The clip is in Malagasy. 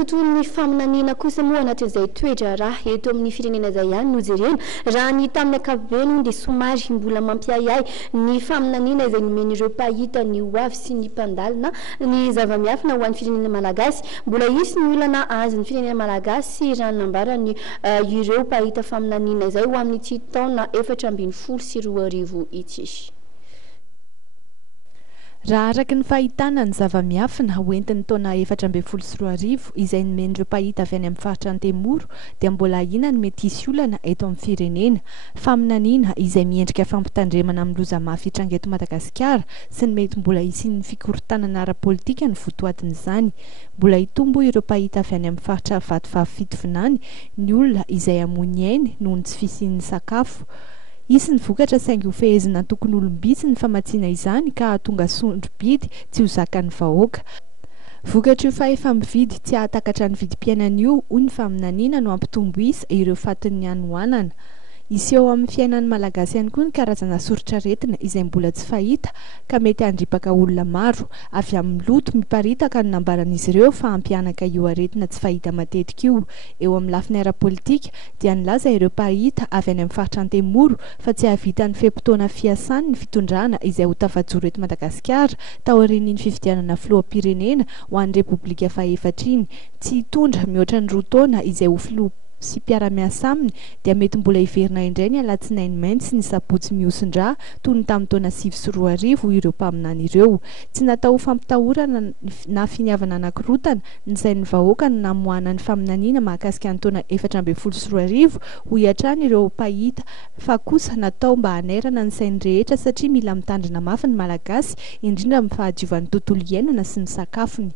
tontolon'ny faminaniana kosa moa anatin'izay toetra raha eto amin'ny firenena izay ihany no jerena raha ny tamin'ny ankapobeny dia somary mbola mampiayay ny faminaniana izay nomen'ireo mpahita ny hoavy sy ny mpandalina ny zava-miafina ho an'ny firenena malagasy mbola isy ny olana azy ny firenena malagasy raha nambarany ireo mpahita faminaniana izay ho amin'ny tsy taona 2024 ity. Raha araka ny fahitana ny zava-miafina hoentin'ny taona 2024 izay nomen'ireo mpahita avy any amin'ny faritra Antemoro dia mbola inona no mety hisy olana eto amin'ny firenena. Faminaniana izay miendrika fampitandremana amin'ny loza mafy hitranga eto Madagasikara sy ny mety mbola hisian'ny fikorontanana ara-politika ny votoatin'izany. Mbola hitombo ireo mpahita avy any amin'ny faritra Vatovavy-Fitovinany ny olona izay hamono ainy noho ny tsy fisian'ny sakafo. Isy ny vokatra saingy ho fehezina tokony olombitsy ny famatsiana izany ka hahatonga sondro-bidy tsy ho zakan'ny vahoaka. Vokatra io fa efa mividy tsy hahatakatra ny vidim-piainana io hoy ny faminaniana no ampitombo isa ireo fatin'ny hanoanana. Isy eo amin'ny fiainan'ny malagasy ihany koa ny karazana soritra-retina izay mbola tsy fahita ka mety handripaka olona maro. Avy amin'ny loto miparitaka no nambaran'izy ireo fa hampianaka io aretina tsy fahita matetika io. Eo amin'ny lafiny ara-politika dia nilaza ireo mpahita avy any amin'ny faritra Antemoro fa tsy hahavita ny fe-potoana fiasany ny fitondrana izay ho tafajoro eto Madagasikara taorian'ny fifidianana filoham-pirenena ho an'ny Repoblika faha-efatra iny. Tsy hitondra mihoatra ny 2 taona izay ho filoha sy mpiara-miasa aminy dia mety mbola hiverina indray ny alatsinainy mainty sy ny sabotsy mihosin-drà toy ny tamin'ny taona 2024 ireo mpaminany ireo. Tsy natao fampitahorana na finiavana anakirotana ny sain'ny vahoaka no namoahana ny faminaniana mahakasika ny taona 2024 ho hiatrany ireo mpahita fa kosa natao mba hanerana ny sainy rehetra satria mila mitandrina mafy ny malagasy indrindra amin'ny fahadiovan'ny tontolo iainana sy ny sakafony.